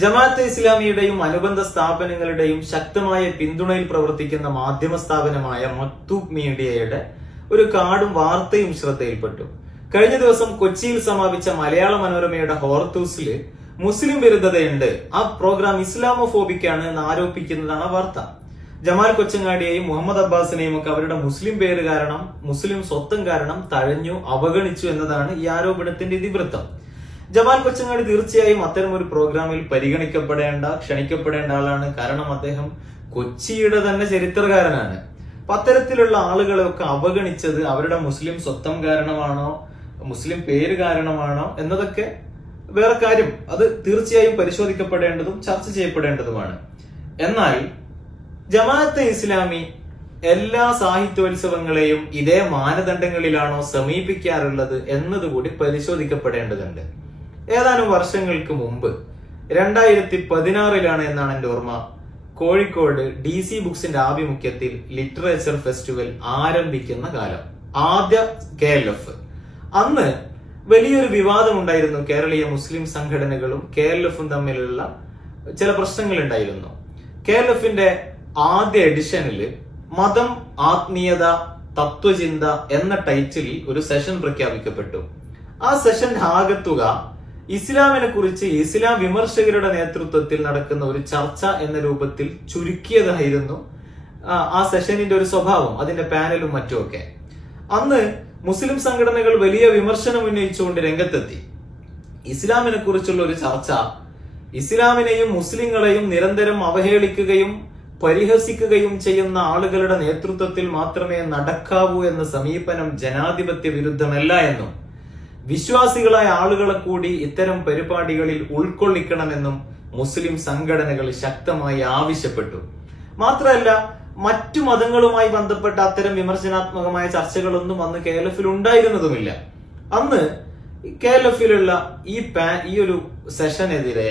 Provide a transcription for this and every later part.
ജമാഅത്തെ ഇസ്ലാമിയുടെയും അനുബന്ധ സ്ഥാപനങ്ങളുടെയും ശക്തമായ പിന്തുണയിൽ പ്രവർത്തിക്കുന്ന മാധ്യമ സ്ഥാപനമായ മക്തൂബ് മീഡിയയുടെ ഒരു കാർഡും വാർത്തയും ശ്രദ്ധയിൽപ്പെട്ടു. കഴിഞ്ഞ ദിവസം കൊച്ചിയിൽ സമാപിച്ച മലയാള മനോരമയുടെ ഹോർത്തൂസില് മുസ്ലിം വിരുദ്ധതയുണ്ട്, ആ പ്രോഗ്രാം ഇസ്ലാമോഫോബിക്കാണ് എന്ന് ആരോപിക്കുന്നതാണ് വാർത്ത. ജമാൽ കൊച്ചങ്ങാടിയെയും മുഹമ്മദ് അബ്ബാസിനെയും ഒക്കെ അവരുടെ മുസ്ലിം പേര് കാരണം, മുസ്ലിം സ്വത്വം കാരണം തഴഞ്ഞു, അവഗണിച്ചു എന്നതാണ് ഈ ആരോപണത്തിന്റെ ഇതിവൃത്തം. ജമാൽ കൊച്ചങ്ങാടി തീർച്ചയായും അത്തരം ഒരു പ്രോഗ്രാമിൽ ക്ഷണിക്കപ്പെടേണ്ട ആളാണ്. കാരണം അദ്ദേഹം കൊച്ചിയുടെ തന്നെ ചരിത്രകാരനാണ്. അപ്പൊ അത്തരത്തിലുള്ള ആളുകളെയൊക്കെ അവഗണിച്ചത് അവരുടെ മുസ്ലിം സ്വത്വം കാരണമാണോ, മുസ്ലിം പേര് കാരണമാണോ എന്നതൊക്കെ വേറെ കാര്യം. അത് തീർച്ചയായും പരിശോധിക്കപ്പെടേണ്ടതും ചർച്ച ചെയ്യപ്പെടേണ്ടതുമാണ്. എന്നാൽ ജമാഅത്തെ ഇസ്ലാമി എല്ലാ സാഹിത്യോത്സവങ്ങളെയും ഇതേ മാനദണ്ഡങ്ങളിലാണോ സമീപിക്കാറുള്ളത് എന്നതുകൂടി പരിശോധിക്കപ്പെടേണ്ടതുണ്ട്. ഏതാനും വർഷങ്ങൾക്ക് മുമ്പ് 2016 എന്നാണ് എന്റെ ഓർമ്മ, കോഴിക്കോട് DC ബുക്സിന്റെ ആഭിമുഖ്യത്തിൽ ലിറ്ററേച്ചർ ഫെസ്റ്റിവൽ ആരംഭിക്കുന്ന കാലം, ആദ്യ KLF. അന്ന് വലിയൊരു വിവാദം ഉണ്ടായിരുന്നു. കേരളീയ മുസ്ലിം സംഘടനകളും KLFും തമ്മിലുള്ള ചില പ്രശ്നങ്ങൾ ഉണ്ടായിരുന്നു. KLFന്റെ ആദ്യ എഡിഷനില് മതം, ആത്മീയത, തത്വചിന്ത എന്ന ടൈറ്റിലിൽ ഒരു സെഷൻ പ്രഖ്യാപിക്കപ്പെട്ടു. ആ സെഷന്റെ ആകത്തുക ഇസ്ലാമിനെ കുറിച്ച് ഇസ്ലാം വിമർശകരുടെ നേതൃത്വത്തിൽ നടക്കുന്ന ഒരു ചർച്ച എന്ന രൂപത്തിൽ ചുരുക്കിയതായിരുന്നു ആ സെഷനിന്റെ ഒരു സ്വഭാവം, അതിന്റെ പാനലും മറ്റുമൊക്കെ. അന്ന് മുസ്ലിം സംഘടനകൾ വലിയ വിമർശനം ഉന്നയിച്ചുകൊണ്ട് രംഗത്തെത്തി. ഇസ്ലാമിനെ കുറിച്ചുള്ള ഒരു ചർച്ച ഇസ്ലാമിനെയും മുസ്ലിങ്ങളെയും നിരന്തരം അവഹേളിക്കുകയും പരിഹസിക്കുകയും ചെയ്യുന്ന ആളുകളുടെ നേതൃത്വത്തിൽ മാത്രമേ നടക്കാവൂ എന്ന സമീപനം ജനാധിപത്യ വിരുദ്ധമല്ല എന്നും വിശ്വാസികളായ ആളുകളെ കൂടി ഇത്തരം പരിപാടികളിൽ ഉൾക്കൊള്ളിക്കണമെന്നും മുസ്ലിം സംഘടനകൾ ശക്തമായി ആവശ്യപ്പെട്ടു. മാത്രമല്ല, മറ്റു മതങ്ങളുമായി ബന്ധപ്പെട്ട അത്തരം വിമർശനാത്മകമായ ചർച്ചകളൊന്നും അന്ന് KLFൽ ഉണ്ടായിരുന്നതുമില്ല. അന്ന് KLFലുള്ള ഈ ഒരു സെഷനെതിരെ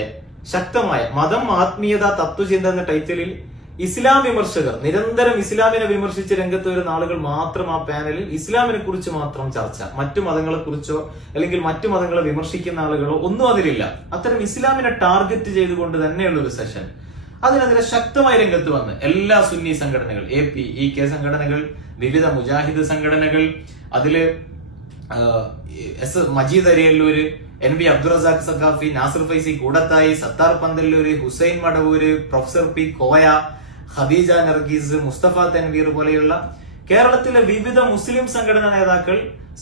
ശക്തമായ മതം, ആത്മീയത, തത്വചിന്ത എന്ന ടൈറ്റിലിൽ ഇസ്ലാം വിമർശകർ, നിരന്തരം ഇസ്ലാമിനെ വിമർശിച്ച് രംഗത്ത് വരുന്ന ആളുകൾ മാത്രം ആ പാനലിൽ ഇസ്ലാമിനെ കുറിച്ച് മാത്രം ചർച്ച, മറ്റു മതങ്ങളെ കുറിച്ചോ അല്ലെങ്കിൽ മറ്റു മതങ്ങളെ വിമർശിക്കുന്ന ആളുകളോ ഒന്നും അതിലില്ല. അത്തരം ഇസ്ലാമിനെ ടാർഗറ്റ് ചെയ്തുകൊണ്ട് തന്നെയുള്ള ഒരു സെഷൻ. അതിനെതിരെ ശക്തമായി രംഗത്ത് വന്ന് എല്ലാ സുന്നി സംഘടനകൾ, AP, EK സംഘടനകൾ, വിവിധ മുജാഹിദ് സംഘടനകൾ, അതില് Majeed Ariyallur, NV Abdul Razak Saqafi, Nasir Faizi Koodathayi, Sathar Panthalloor, Hussain Madavoor, professor P Koya, Khadeeja Nargees, Mustafa Thanveer പോലെയുള്ള കേരളത്തിലെ വിവിധ മുസ്ലിം സംഘടനാ നേതാക്കൾ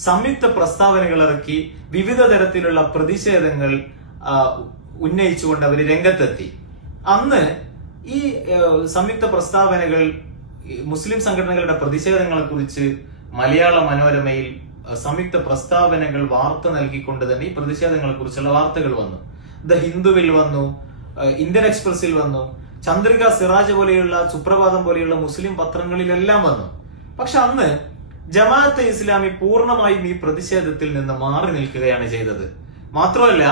സംയുക്ത പ്രസ്താവനകൾ ഇറക്കി വിവിധ തരത്തിലുള്ള പ്രതിഷേധങ്ങൾ ഉന്നയിച്ചുകൊണ്ട് അവർ രംഗത്തെത്തി. അന്ന് ഈ സംയുക്ത പ്രസ്താവനകൾ, മുസ്ലിം സംഘടനകളുടെ പ്രതിഷേധങ്ങളെ കുറിച്ച് മലയാള മനോരമയിൽ സംയുക്ത പ്രസ്താവനകൾ വാർത്ത നൽകിക്കൊണ്ട് തന്നെ ഈ പ്രതിഷേധങ്ങളെ കുറിച്ചുള്ള വാർത്തകൾ വന്നു. ദ ഹിന്ദുവിൽ വന്നു, ഇന്ത്യൻ എക്സ്പ്രസിൽ വന്നു, ചന്ദ്രിക, സിറാജ് പോലെയുള്ള, സുപ്രഭാതം പോലെയുള്ള മുസ്ലിം പത്രങ്ങളിലെല്ലാം വന്നു. പക്ഷെ അന്ന് ജമാഅത്തെ ഇസ്ലാമി പൂർണ്ണമായും ഈ പ്രതിഷേധത്തിൽ നിന്ന് മാറി നിൽക്കുകയാണ് ചെയ്തത്. മാത്രമല്ല,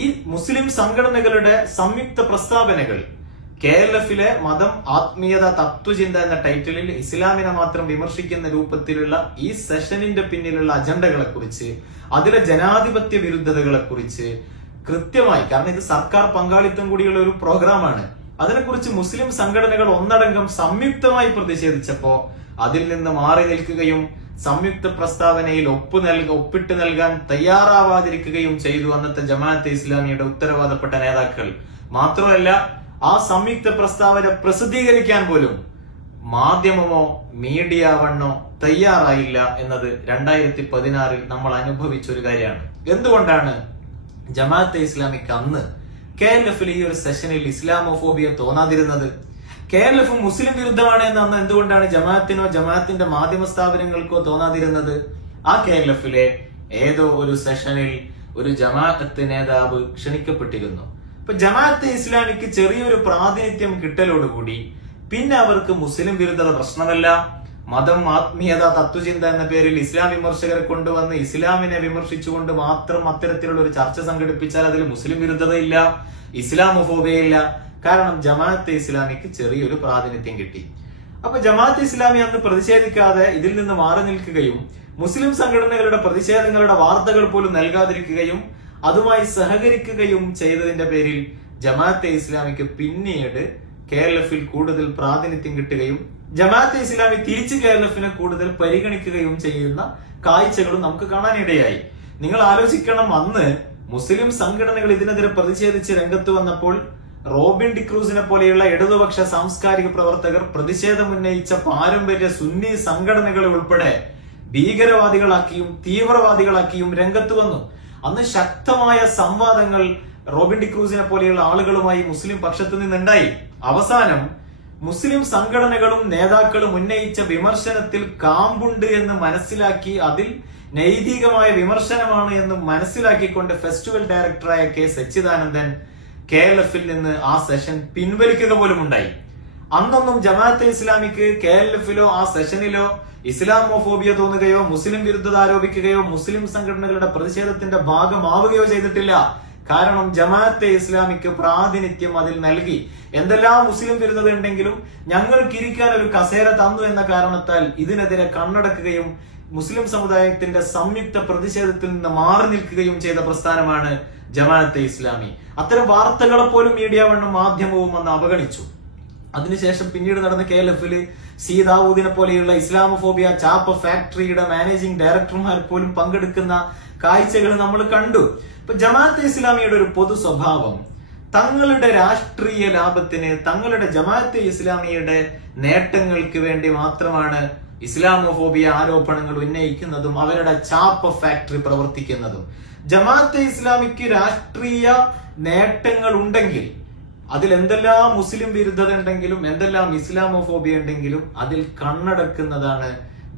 ഈ മുസ്ലിം സംഘടനകളുടെ സംയുക്ത പ്രസ്താവനകൾ KLFലെ മതം, ആത്മീയത, തത്വചിന്ത എന്ന ടൈറ്റിലിൽ ഇസ്ലാമിനെ മാത്രം വിമർശിക്കുന്ന രൂപത്തിലുള്ള ഈ സെഷനിന്റെ പിന്നിലുള്ള അജണ്ടകളെ കുറിച്ച്, അതിലെ ജനാധിപത്യ വിരുദ്ധതകളെ കുറിച്ച് കൃത്യമായി, കാരണം ഇത് സർക്കാർ പങ്കാളിത്തം കൂടിയുള്ള ഒരു പ്രോഗ്രാമാണ്, അതിനെക്കുറിച്ച് മുസ്ലിം സംഘടനകൾ ഒന്നടങ്കം സംയുക്തമായി പ്രതിഷേധിച്ചപ്പോ അതിൽ നിന്ന് മാറി നിൽക്കുകയും സംയുക്ത പ്രസ്താവനയിൽ ഒപ്പിട്ട് നൽകാൻ തയ്യാറാവാതിരിക്കുകയും ചെയ്തു അന്നത്തെ ജമാഅത്തെ ഇസ്ലാമിയുടെ ഉത്തരവാദപ്പെട്ട നേതാക്കൾ. മാത്രമല്ല, ആ സംയുക്ത പ്രസ്താവന പ്രസിദ്ധീകരിക്കാൻ പോലും മാധ്യമമോ മീഡിയ വണ്ണോ തയ്യാറായില്ല എന്നത് 2016 നമ്മൾ അനുഭവിച്ച ഒരു കാര്യമാണ്. എന്തുകൊണ്ടാണ് ജമാഅത്തെ ഇസ്ലാമിക്ക് അന്ന് KLFൽ ഈ ഒരു സെഷനിൽ ഇസ്ലാമോഫോബിയ തോന്നാതിരുന്നത്? KLF മുസ്ലിം വിരുദ്ധമാണ് എന്ന് അന്ന് എന്തുകൊണ്ടാണ് ജമാഅത്തിനോ ജമാഅത്തിന്റെ മാധ്യമ സ്ഥാപനങ്ങൾക്കോ തോന്നാതിരുന്നത്? ആ KLFലെ ഏതോ ഒരു സെഷനിൽ ഒരു ജമാഅത്ത് നേതാവ് ക്ഷണിക്കപ്പെട്ടിരുന്നു. അപ്പൊ ജമാഅത്തെ ഇസ്ലാമിക്ക് ചെറിയൊരു പ്രാതിനിധ്യം കിട്ടലോടുകൂടി പിന്നെ അവർക്ക് മുസ്ലിം വിരുദ്ധത പ്രശ്നമല്ല, മതം, ആത്മീയത, തത്വചിന്ത എന്ന പേരിൽ ഇസ്ലാം വിമർശകരെ കൊണ്ടുവന്ന് ഇസ്ലാമിനെ വിമർശിച്ചുകൊണ്ട് മാത്രം അത്തരത്തിലുള്ള ഒരു ചർച്ച സംഘടിപ്പിച്ചാൽ അതിൽ മുസ്ലിം വിരുദ്ധതയില്ല, ഇസ്ലാമോഫോബിയയില്ല. കാരണം ജമാഅത്തെ ഇസ്ലാമിക്ക് ചെറിയൊരു പ്രാതിനിധ്യം കിട്ടി. അപ്പൊ ജമാഅത്തെ ഇസ്ലാമി അന്ന് പ്രതിഷേധിക്കാതെ ഇതിൽ നിന്ന് മാറി നിൽക്കുകയും മുസ്ലിം സംഘടനകളുടെ പ്രതിഷേധങ്ങളുടെ വാർത്തകൾ പോലും നൽകാതിരിക്കുകയും അതുമായി സഹകരിക്കുകയും ചെയ്തതിന്റെ പേരിൽ ജമാഅത്തെ ഇസ്ലാമിക്ക് പിന്നീട് KLF-ൽ കൂടുതൽ പ്രാതിനിധ്യം കിട്ടുകയും ജമാഅത്തെ ഇസ്ലാമി തിരിച്ച് KLF-നെ കൂടുതൽ പരിഗണിക്കുകയും ചെയ്യുന്ന കാഴ്ചകളും നമുക്ക് കാണാനിടയായി. നിങ്ങൾ ആലോചിക്കണം, അന്ന് മുസ്ലിം സംഘടനകൾ ഇതിനെതിരെ പ്രതിഷേധിച്ച് രംഗത്ത് വന്നപ്പോൾ റോബിൻ ഡിക്രൂസിനെ പോലെയുള്ള ഇടതുപക്ഷ സാംസ്കാരിക പ്രവർത്തകർ പ്രതിഷേധമുന്നയിച്ച പാരമ്പര്യ സുന്നി സംഘടനകളെ ഉൾപ്പെടെ ഭീകരവാദികളാക്കിയും തീവ്രവാദികളാക്കിയും രംഗത്ത് വന്നു. അന്ന് ശക്തമായ സംവാദങ്ങൾ റോബിൻ ഡിക്രൂസിനെ പോലെയുള്ള ആളുകളുമായി മുസ്ലിം പക്ഷത്തു നിന്നുണ്ടായി. അവസാനം മുസ്ലിം സംഘടനകളും നേതാക്കളും ഉന്നയിച്ച വിമർശനത്തിൽ കാമ്പുണ്ട് എന്ന് മനസ്സിലാക്കി, അതിൽ നൈതികമായ വിമർശനമാണ് എന്ന് മനസ്സിലാക്കിക്കൊണ്ട് ഫെസ്റ്റിവൽ ഡയറക്ടറായ സച്ചിദാനന്ദൻ KLF-ൽ നിന്ന് ആ സെഷൻ പിൻവലിക്കുക പോലും ഉണ്ടായി. അന്നൊന്നും ജമാഅത്തെ ഇസ്ലാമിക്ക് KLF-ലോ ആ സെഷനിലോ ഇസ്ലാമോഫോബിയ തോന്നുകയോ മുസ്ലിം വിരുദ്ധത ആരോപിക്കുകയോ മുസ്ലിം സംഘടനകളുടെ പ്രതിഷേധത്തിന്റെ ഭാഗമാവുകയോ ചെയ്തിട്ടില്ല. കാരണം ജമാഅത്തെ ഇസ്ലാമിക്ക് പ്രാതിനിധ്യം അതിൽ നൽകി. എന്തെല്ലാം മുസ്ലിം വിരുദ്ധത ഉണ്ടെങ്കിലും ഞങ്ങൾക്ക് ഇരിക്കാൻ ഒരു കസേര തന്നു എന്ന കാരണത്താൽ ഇതിനെതിരെ കണ്ണടക്കുകയും മുസ്ലിം സമുദായത്തിന്റെ സംയുക്ത പ്രതിഷേധത്തിൽ നിന്ന് മാറി നിൽക്കുകയും ചെയ്ത പ്രസ്ഥാനമാണ് ജമാഅത്തെ ഇസ്ലാമി. അത്തരം വാർത്തകളെ പോലും മീഡിയ വണ്ണും മാധ്യമവും അന്ന് അവഗണിച്ചു. അതിനുശേഷം പിന്നീട് നടന്ന KLF-ൽ സീദാവൂദിനെ പോലെയുള്ള ഇസ്ലാമോഫോബിയ ചാപ്പ ഫാക്ടറിയുടെ മാനേജിംഗ് ഡയറക്ടർമാർ പോലും പങ്കെടുക്കുന്ന കാഴ്ചകൾ നമ്മൾ കണ്ടു. ഇപ്പൊ ജമാഅത്തെ ഇസ്ലാമിയുടെ ഒരു പൊതു സ്വഭാവം തങ്ങളുടെ രാഷ്ട്രീയ ലാഭത്തിന്, തങ്ങളുടെ ജമാഅത്തെ ഇസ്ലാമിയുടെ നേട്ടങ്ങൾക്ക് വേണ്ടി മാത്രമാണ് ഇസ്ലാമോഫോബിയ ആരോപണങ്ങൾ ഉന്നയിക്കുന്നതും അവരുടെ ചാപ്പ ഫാക്ടറി പ്രവർത്തിക്കുന്നതും. ജമാഅത്തെ ഇസ്ലാമിക്ക് രാഷ്ട്രീയ നേട്ടങ്ങൾ ഉണ്ടെങ്കിൽ, അതിൽ എന്തെല്ലാം മുസ്ലിം വിരുദ്ധത ഉണ്ടെങ്കിലും എന്തെല്ലാം ഇസ്ലാമോഫോബിയ ഉണ്ടെങ്കിലും അതിൽ കണ്ണടക്കുന്നതാണ്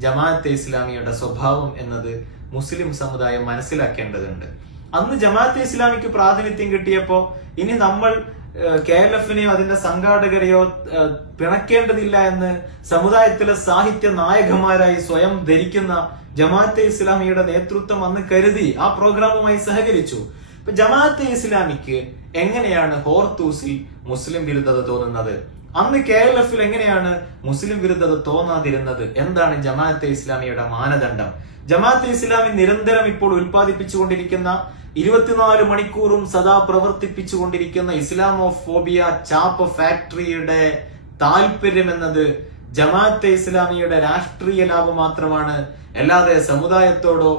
ജമാഅത്തെ ഇസ്ലാമിയുടെ സ്വഭാവം എന്നത് മുസ്ലിം സമുദായം മനസ്സിലാക്കേണ്ടതുണ്ട്. അന്ന് ജമാഅത്തെ ഇസ്ലാമിക്ക് പ്രാതിനിധ്യം കിട്ടിയപ്പോ ഇനി നമ്മൾ KLF-നെയോ അതിന്റെ സംഘാടകരെയോ പിണക്കേണ്ടതില്ല എന്ന് സമുദായത്തിലെ സാഹിത്യ നായകന്മാരായി സ്വയം ധരിക്കുന്ന ജമാഅത്തെ ഇസ്ലാമിയുടെ നേതൃത്വം അന്ന് കരുതി ആ പ്രോഗ്രാമുമായി സഹകരിച്ചു. ഇപ്പൊ ജമാഅത്തെ ഇസ്ലാമിക്ക് എങ്ങനെയാണ് ഹോർത്തൂസിൽ മുസ്ലിം വിരുദ്ധത തോന്നുന്നത്? അന്ന് KLF-ൽ എങ്ങനെയാണ് മുസ്ലിം വിരുദ്ധത തോന്നാതിരുന്നത്? എന്താണ് ജമാഅത്തെ ഇസ്ലാമിയുടെ മാനദണ്ഡം? ജമാഅത്തെ ഇസ്ലാമി നിരന്തരം ഇപ്പോൾ ഉൽപ്പാദിപ്പിച്ചുകൊണ്ടിരിക്കുന്ന 24 മണിക്കൂറും സദാ പ്രവർത്തിപ്പിച്ചുകൊണ്ടിരിക്കുന്ന ഇസ്ലാമോഫോബിയ ചാപ്പ ഫാക്ടറിയുടെ താല്പര്യം എന്നത് ജമാഅത്തെ ഇസ്ലാമിയുടെ രാഷ്ട്രീയ ലാഭം മാത്രമാണ്. അല്ലാതെ സമുദായത്തോടോ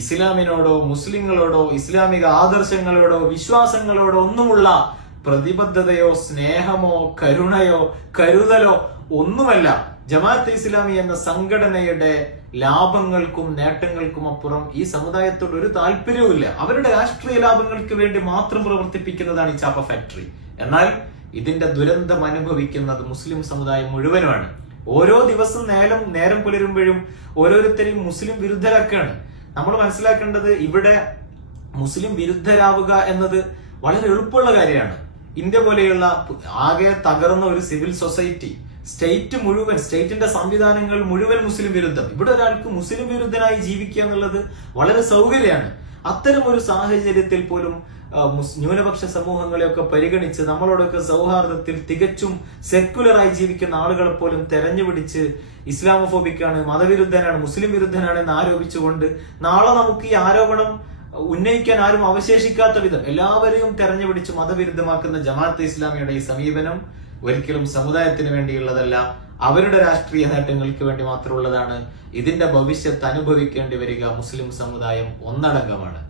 ഇസ്ലാമിനോടോ മുസ്ലിങ്ങളോടോ ഇസ്ലാമിക ആദർശങ്ങളോടോ വിശ്വാസങ്ങളോടോ ഒന്നുമുള്ള പ്രതിബദ്ധതയോ സ്നേഹമോ കരുണയോ കരുതലോ ഒന്നുമല്ല. ജമാഅത്തെ ഇസ്ലാമി എന്ന സംഘടനയുടെ ലാഭങ്ങൾക്കും നേട്ടങ്ങൾക്കും അപ്പുറം ഈ സമുദായത്തോട് ഒരു താല്പര്യവുമില്ല. അവരുടെ രാഷ്ട്രീയ ലാഭങ്ങൾക്ക് വേണ്ടി മാത്രം പ്രവർത്തിപ്പിക്കുന്നതാണ് ഈ ചാപ്പ ഫാക്ടറി. എന്നാൽ ഇതിന്റെ ദുരന്തം അനുഭവിക്കുന്നത് മുസ്ലിം സമുദായം മുഴുവനുമാണ്. ഓരോ ദിവസം നേരം പുലരുമ്പോഴും ഓരോരുത്തരെയും മുസ്ലിം വിരുദ്ധരാക്കുകയാണ്. നമ്മൾ മനസ്സിലാക്കേണ്ടത്, ഇവിടെ മുസ്ലിം വിരുദ്ധരാവുക എന്നത് വളരെ എളുപ്പമുള്ള കാര്യമാണ്. ഇന്ത്യ പോലെയുള്ള ആകെ തകർന്ന ഒരു സിവിൽ സൊസൈറ്റി, സ്റ്റേറ്റിന്റെ സംവിധാനങ്ങൾ മുഴുവൻ മുസ്ലിം വിരുദ്ധം. ഇവിടെ ഒരാൾക്ക് മുസ്ലിം വിരുദ്ധനായി ജീവിക്കുക എന്നുള്ളത് വളരെ സൗകര്യമാണ്. അത്തരം ഒരു സാഹചര്യത്തിൽ പോലും ന്യൂനപക്ഷ സമൂഹങ്ങളെയൊക്കെ പരിഗണിച്ച് നമ്മളോടൊക്കെ സൗഹാർദ്ദത്തിൽ തികച്ചും സെക്യുലറായി ജീവിക്കുന്ന ആളുകളെ പോലും തെരഞ്ഞുപിടിച്ച് ഇസ്ലാമോഫോബിക്കാണ്, മതവിരുദ്ധനാണ്, മുസ്ലിം വിരുദ്ധനാണ് എന്ന് ആരോപിച്ചുകൊണ്ട് നാളെ നമുക്ക് ഈ ആരോപണം ഉന്നയിക്കാൻ ആരും അവശേഷിക്കാത്ത വിധം എല്ലാവരെയും തെരഞ്ഞുപിടിച്ച് മതവിരുദ്ധമാക്കുന്ന ജമാഅത്തെ ഇസ്ലാമിയുടെ ഈ സമീപനം ഒരിക്കലും സമുദായത്തിന് വേണ്ടിയുള്ളതല്ല, അവരുടെ രാഷ്ട്രീയ നേട്ടങ്ങൾക്ക് വേണ്ടി മാത്രമുള്ളതാണ്. ഇതിന്റെ ഭവിഷ്യത്ത് അനുഭവിക്കേണ്ടി വരിക മുസ്ലിം സമുദായം ഒന്നടങ്കമാണ്.